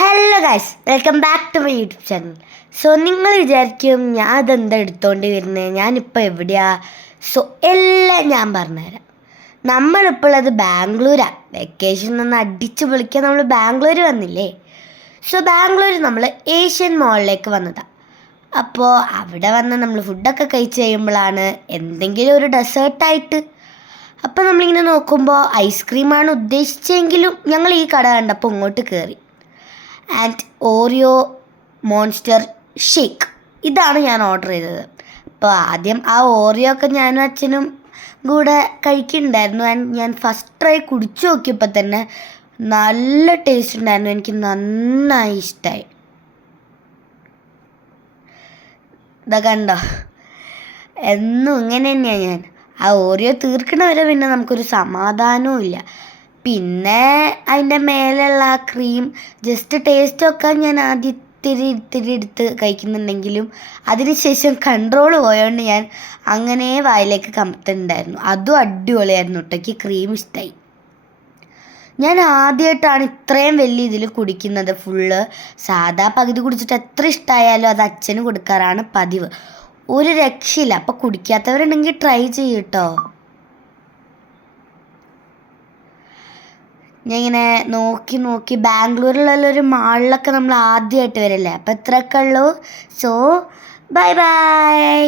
Hello guys, welcome back to my YouTube channel. So നിങ്ങൾ വിചാരിക്കും ഞാൻ അതെന്താ എടുത്തോണ്ട് വരുന്നത്, ഞാനിപ്പോൾ എവിടെയാ? സോ എല്ലാം ഞാൻ പറഞ്ഞുതരാം. നമ്മളിപ്പോൾ ഉള്ളത് ബാംഗ്ലൂരാണ്. വെക്കേഷൻ ഒന്ന് അടിച്ചു പൊളിക്കാൻ നമ്മൾ ബാംഗ്ലൂർ വന്നില്ലേ. സോ ബാംഗ്ലൂർ നമ്മൾ ഏഷ്യൻ മോളിലേക്ക് വന്നതാണ്. അപ്പോൾ അവിടെ വന്ന് നമ്മൾ ഫുഡൊക്കെ കഴിച്ച് കഴിയുമ്പോഴാണ് എന്തെങ്കിലും ഒരു ഡെസേർട്ടായിട്ട്. അപ്പോൾ നമ്മളിങ്ങനെ നോക്കുമ്പോൾ ഐസ്ക്രീമാണ് ഉദ്ദേശിച്ചെങ്കിലും ഞങ്ങൾ ഈ കട കണ്ടപ്പോൾ ഇങ്ങോട്ട് കയറി. ആൻഡ് ഓറിയോ മോൺസ്റ്റർ ഷേക്ക് ഇതാണ് ഞാൻ ഓർഡർ ചെയ്തത്. അപ്പോൾ ആദ്യം ആ ഓറിയോ ഒക്കെ ഞാനും അച്ഛനും കൂടെ കഴിക്കുന്നുണ്ടായിരുന്നു. ആൻഡ് ഞാൻ ഫസ്റ്റ് ട്രൈ കുടിച്ചു നോക്കിയപ്പോൾ തന്നെ നല്ല ടേസ്റ്റ് ഉണ്ടായിരുന്നു. എനിക്ക് നന്നായി ഇഷ്ടമായി. ഇതാ കണ്ടോ, എന്നും ഇങ്ങനെ തന്നെയാണ് ഞാൻ. ആ ഓറിയോ തീർക്കണവരെ പിന്നെ നമുക്കൊരു സമാധാനവും ഇല്ല. പിന്നെ അതിൻ്റെ മേലെയുള്ള ആ ക്രീം ജസ്റ്റ് ടേസ്റ്റ് വെക്കാൻ ഞാൻ ആദ്യം ഇത്തിരി എടുത്ത് കഴിക്കുന്നുണ്ടെങ്കിലും അതിനുശേഷം കൺട്രോൾ പോയതുകൊണ്ട് ഞാൻ അങ്ങനെ വായിലേക്ക് കമത്തുന്നുണ്ടായിരുന്നു. അതും അടിപൊളിയായിരുന്നു കേട്ടോ. എനിക്ക് ക്രീം ഇഷ്ടമായി. ഞാൻ ആദ്യമായിട്ടാണ് ഇത്രയും വലിയ ഇതിൽ കുടിക്കുന്നത്. ഫുള്ള് സാധാ പകുതി കുടിച്ചിട്ട് എത്ര ഇഷ്ടമായാലും അത് അച്ഛന് കൊടുക്കാറാണ് പതിവ്. ഒരു രക്ഷയില്ല. അപ്പോൾ കുടിക്കാത്തവരുണ്ടെങ്കിൽ ട്രൈ ചെയ്യട്ടോ. ഞാൻ ഇങ്ങനെ നോക്കി ബാംഗ്ലൂരിലുള്ളൊരു മാളിലൊക്കെ നമ്മൾ ആദ്യമായിട്ട് വരില്ലേ. അപ്പോൾ ഇത്രയൊക്കെ ഉള്ളൂ. So bye bye.